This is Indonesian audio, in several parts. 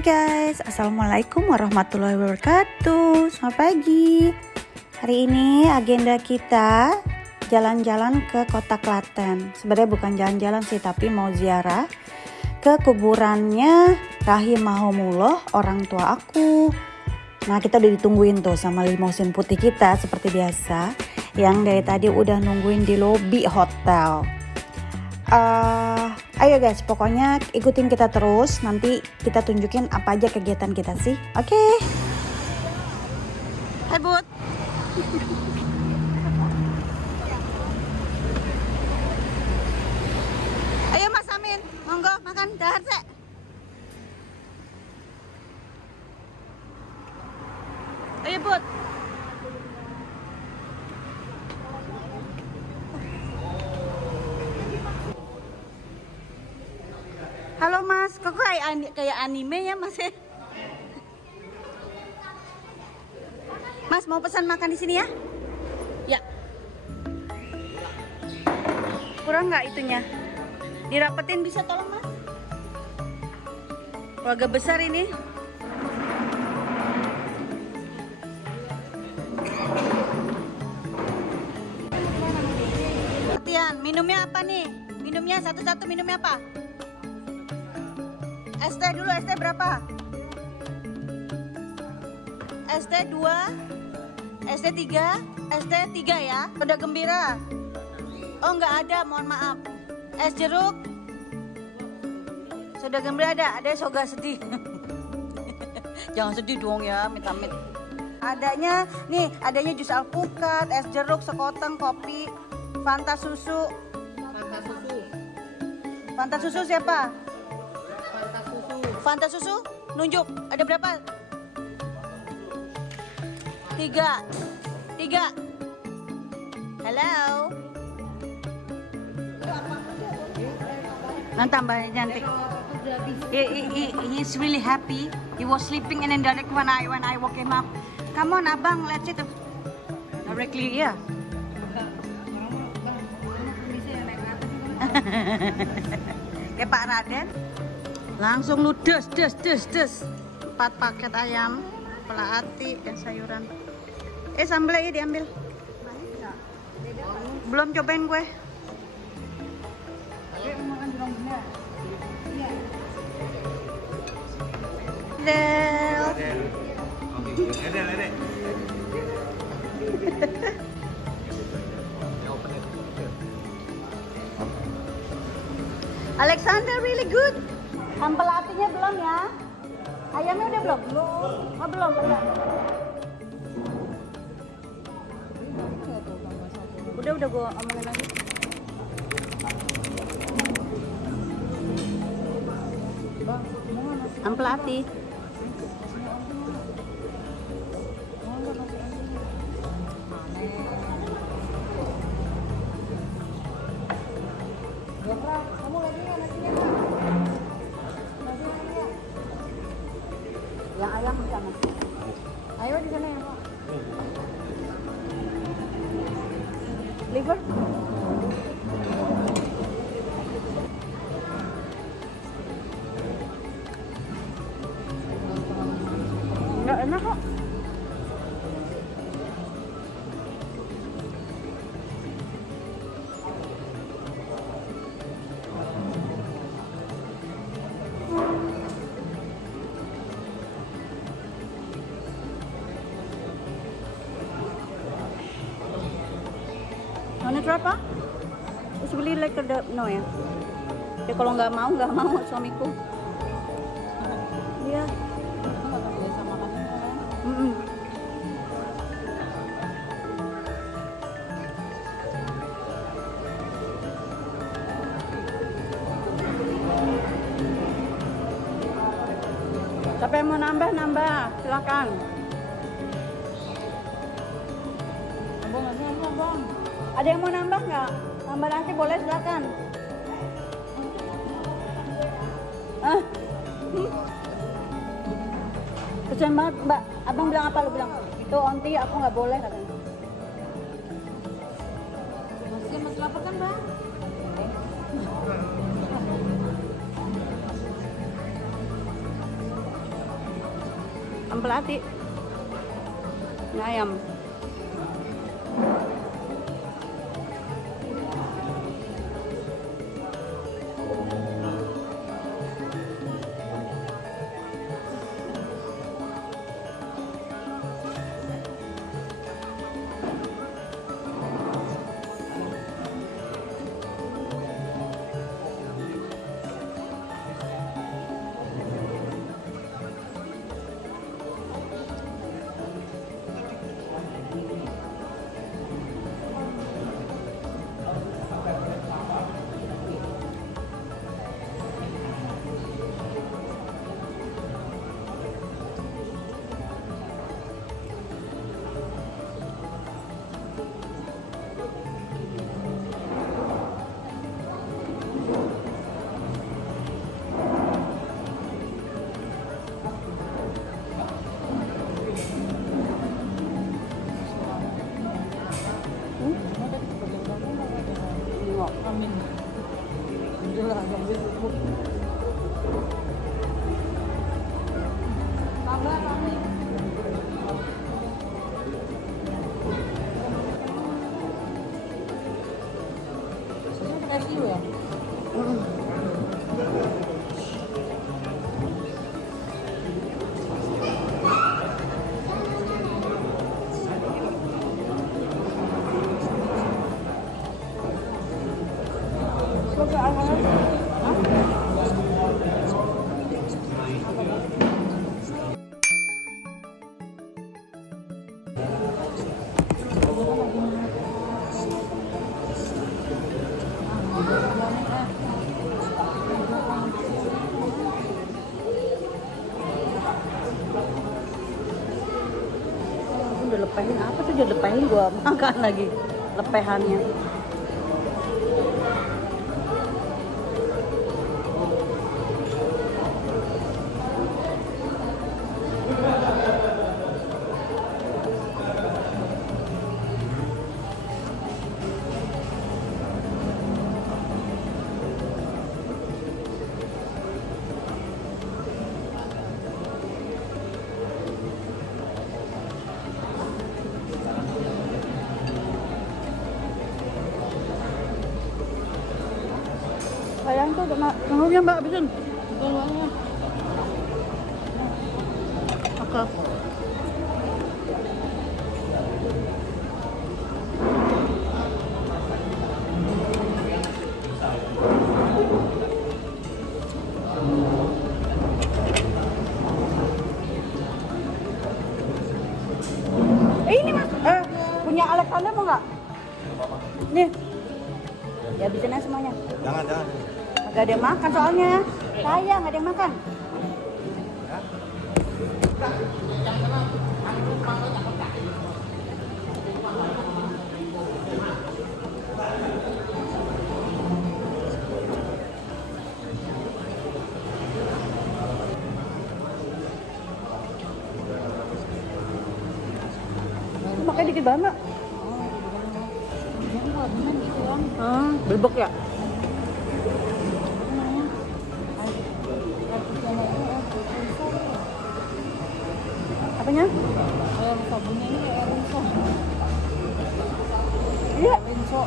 Hai guys, assalamualaikum warahmatullahi wabarakatuh. Selamat pagi. Hari ini agenda kita jalan-jalan ke Kota Klaten. Sebenarnya bukan jalan-jalan sih, tapi mau ziarah ke kuburannya Rahim Mahomullah, orang tua aku. Nah, kita udah ditungguin tuh sama limosin putih kita seperti biasa, yang dari tadi udah nungguin di lobi hotel. Ayo guys, pokoknya ikutin kita terus. Nanti kita tunjukin apa aja kegiatan kita sih. Oke. Hai Bud. Ayo Mas Amin, monggo makan dahar sek. Ayo Bud. Halo Mas, kok kayak anime ya Mas ya? Mas mau pesan makan di sini ya? Ya. Kurang nggak itunya? Dirapetin bisa tolong Mas? Keluarga besar ini. Latihan, minumnya apa nih? Minumnya satu-satu, minumnya apa? ST dulu, ST berapa? ST 2, ST 3, ST 3 ya. Udah gembira? Oh nggak ada, mohon maaf. Es jeruk? Sudah gembira ada soga sedih. Jangan sedih dong ya, amit-amit. Adanya nih, adanya jus alpukat, es jeruk, sekoteng, kopi, Fanta susu. Fanta susu siapa? Fanta susu, nunjuk, ada berapa? 3. Halo. Nanti tambah cantik. He's really happy. He was sleeping and then direct when I woke him up. Come on, abang, let's sit. Directly, yeah. Kayak Pak Raden. Langsung ludes, des. 4 paket ayam, kepala ati, dan sayuran. Sambelnya diambil. Belum cobain gue. Del. Alexander really good. Sampel atinya belum ya? Ayamnya udah belum? Oh belum. Udah gue omongin lagi. Sampel ati. Kamu lagi nggak nasinya? Yang ayam di sana. Ayo di sana ya, Pak. Liver? Enggak enak kok. Mau berapa? It's really like no ya. Ya kalau nggak mau suamiku. Iya. Siapa yang mau nambah, silakan. Abang. Ada yang mau nambah nggak? Nambah nasi boleh, silakan. Kesian banget Mbak. Abang bilang apa? Lu bilang tuh onti aku nggak boleh katanya. Masih lapar kan Bang? Ampel hati. Ini ayam. Amin. Tambah kami. Saya pakai siu ya. Udah lepehin apa tuh, udah lepehin gua makan lagi lepehannya. Sayang tuh telurnya Mbak, habisin. Telurnya. Oke. Ini Mas, punya Alexander mau nggak? Nih. Ya habisin aja semuanya. Jangan. Gak ada yang makan soalnya. Sayang, gak ada yang makan. Makanya dikit banget. Berbek ya? Apanya? Air sabunnya ini air rinso. Iya. Rinso.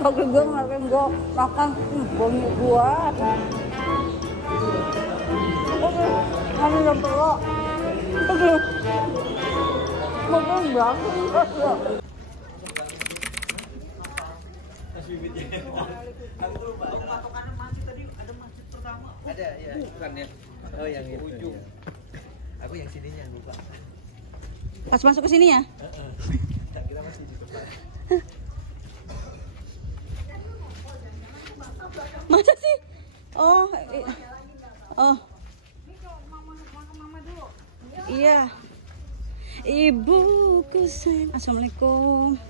Oke, gue ngelakuin gue makan bongi gue. Oke, hari yang perlu. Oke, makan berapa? Aku lupa. Patokannya masih tadi ada masjid. Ada ya. Bukan ya. Oh yang itu. Ujung. Ya. Aku yang sininya lupa. Pas masuk ke sini ya? Tak kira masih di depan. Masa sih? Oh. Oh. Iya. Ibuku sayang. Assalamualaikum.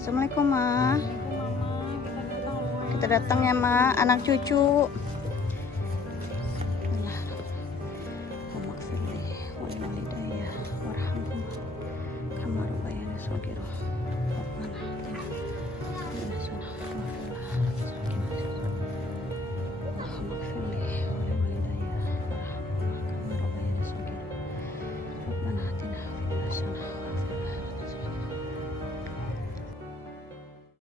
Assalamualaikum Ma. Kita datang ya Ma, anak cucu.